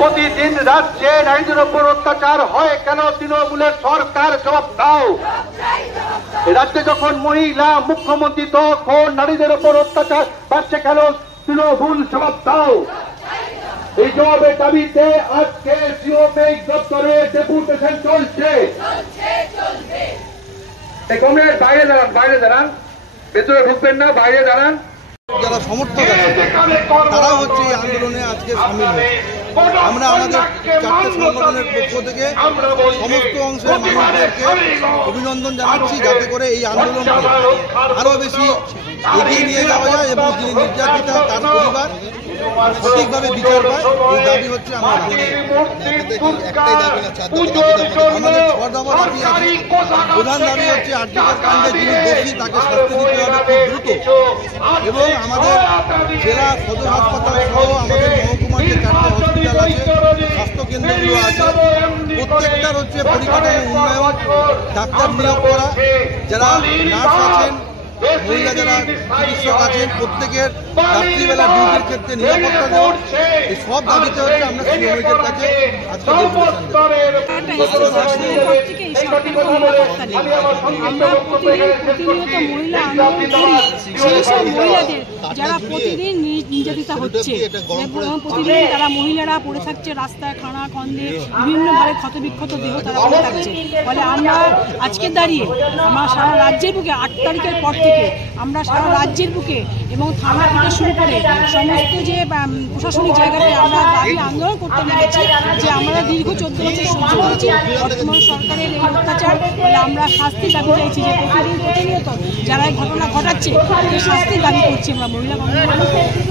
প্রতিদিন রাজ্যে নারীদের উপর অত্যাচার হয় কেন? তৃণমূলের সরকার জবাব দাও। রাজ্যে যখন মহিলা মুখ্যমন্ত্রী তখন নারীদের উপর অত্যাচার বাড়ছে কেন? তৃণমূল জবাব দাও। এই জবাবের দাবিতে আজকে সিওপি দপ্তরে ডেপুটেশন চলছে। কমরেড বাইরে দাঁড়ান, বাইরে দাঁড়ান, ভেতরে ঢুকবেন না, বাইরে দাঁড়ান। যারা সমর্থক আছে তারাও হচ্ছে এই আন্দোলনে আজকে সামিল হয়েছে। আমরা আমাদের চারটে সংগঠনের পক্ষ থেকে সমস্ত অংশের মানুষদেরকে অভিনন্দন জানাচ্ছি, যাতে করে এই আন্দোলনকে আরও বেশি এগিয়ে নিয়ে যাওয়া যায় এবং যিনি নির্যাতিতা তার পরিবার সঠিকভাবে বিচার পায়। এই দাবি হচ্ছে আমাদের ছড়দামা দাবি আছে। প্রধান দাবি হচ্ছে আর্যিকর কাণ্ডে যিনি দোষী তাকে শাস্তি দিতে হবে খুব দ্রুত, এবং আমাদের জেলা সদর হাসপাতাল সহ আমাদের মহকুমার যে 4টে হসপিটাল আছে, স্বাস্থ্যকেন্দ্রগুলো আছে, প্রত্যেকটার হচ্ছে পরিকাঠামো উন্নয়ন, ডাক্তার নিয়োগ করা, যারা নার্স আছেন, মহিলা যারা চিকিৎসক আছেন, প্রত্যেকের রাত্রিবেলা ডিউটির ক্ষেত্রে নিরাপত্তা দেওয়া, এই সব দাবিতে হচ্ছে আমরা শ্রমিকের কাছে আজকে যারা প্রতিদিন নির্যাতিতা হচ্ছে, প্রতিদিন তারা মহিলারা পড়ে থাকছে রাস্তায়, খানা খন্দে বিভিন্নভাবে ক্ষতবিক্ষত দেহ তারা পড়ে থাকছে। ফলে আমরা আজকে দাঁড়িয়ে আমরা সারা রাজ্যের বুকে 8 তারিখের পর থেকে আমরা সারা রাজ্যের বুকে এবং থানা থেকে শুরু করে সমস্ত যে প্রশাসনিক জায়গাতে আমরা দাবি আন্দোলন করতে নেমেছি যে আমরা দীর্ঘ 14 বছর সহ্য করেছি বর্তমান সরকারের এই অত্যাচার। ফলে আমরা শাস্তির দাবি চাইছি, যে প্রতিনিয়ত যারা এই ঘটনা ঘটাচ্ছে শাস্তির দাবি করছি আমরা মহিলা কংগ্রেস।